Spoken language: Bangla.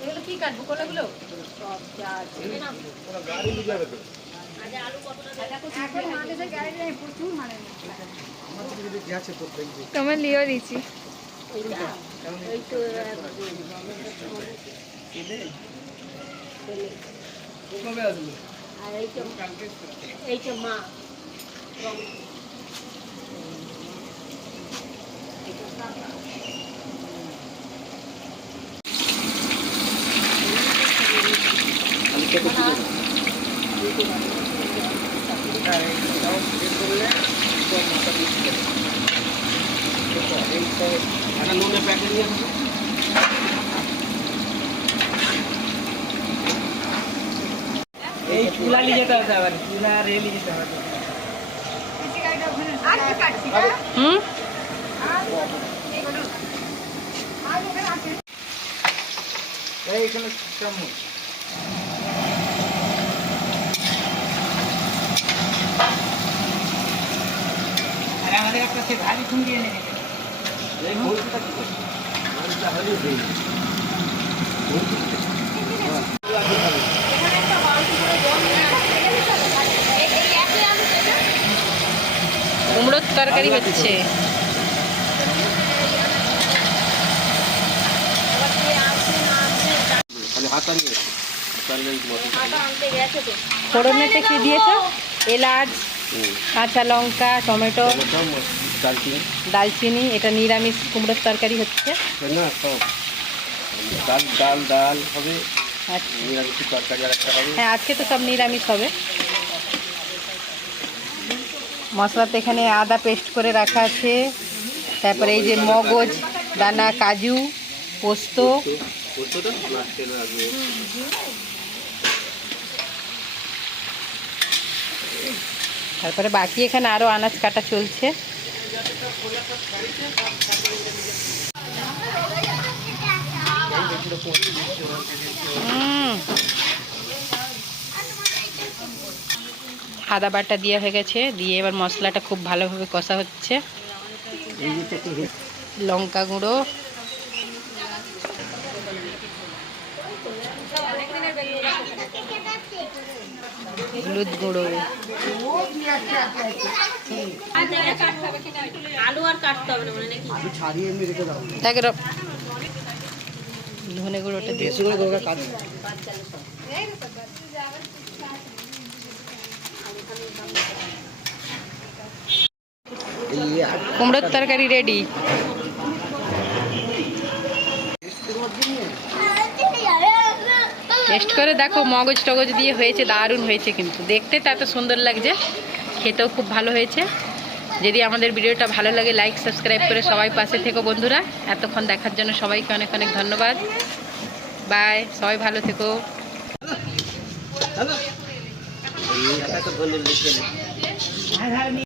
এগুলো কি কাটবো কোলাগুলো? তোমার লিও দিচ্ছি। এইটা মা এই চুলা নিয়ে যেতে হবে, আবার চুলা রেলি যেতে হবে। এইখানে চামচ আর আমাদের একটা সে ভাজি খুঁড়ি এনে দিতে। কুমড়োর তরকারি হচ্ছে। ফোড়নেতে কি দিয়েছ? এলাচ, কাঁচা লঙ্কা, টমেটো, দালচিনি। এটা নিরামিষ কুমড়োর তরকারি হচ্ছে। ডাল হবে। আচ্ছা, নিরামিষ তরকারি আর একটা হবে। হ্যাঁ আজকে তো সব নিরামিষ হবে। মশলাতে এখানে আদা পেস্ট করে রাখা আছে, তারপরে এই যে মগজ দানা, কাজু, পোস্ত, তারপরে বাকি এখানে আরো আনাজ কাটা চলছে। আদা বাটা দিয়ে হয়ে গেছে, দিয়ে এবার মশলাটা খুব ভালোভাবে কষা হচ্ছে। লঙ্কা গুঁড়ো, হলুদ গুঁড়ো, আলু আর কাটতে হবে না মানে নাকি? ধনে গুঁড়োটা দিয়ে কুমড়োর তরকারি রেডি। টেস্ট করে দেখো, মগজ টগজ দিয়ে হয়েছে, দারুণ হয়েছে কিন্তু দেখতে তো এত সুন্দর লাগছে, খেতেও খুব ভালো হয়েছে। যদি আমাদের ভিডিওটা ভালো লাগে লাইক সাবস্ক্রাইব করে সবাই পাশে থেকো বন্ধুরা। এতক্ষণ দেখার জন্য সবাইকে অনেক অনেক ধন্যবাদ। বাই, সবাই ভালো থেকো।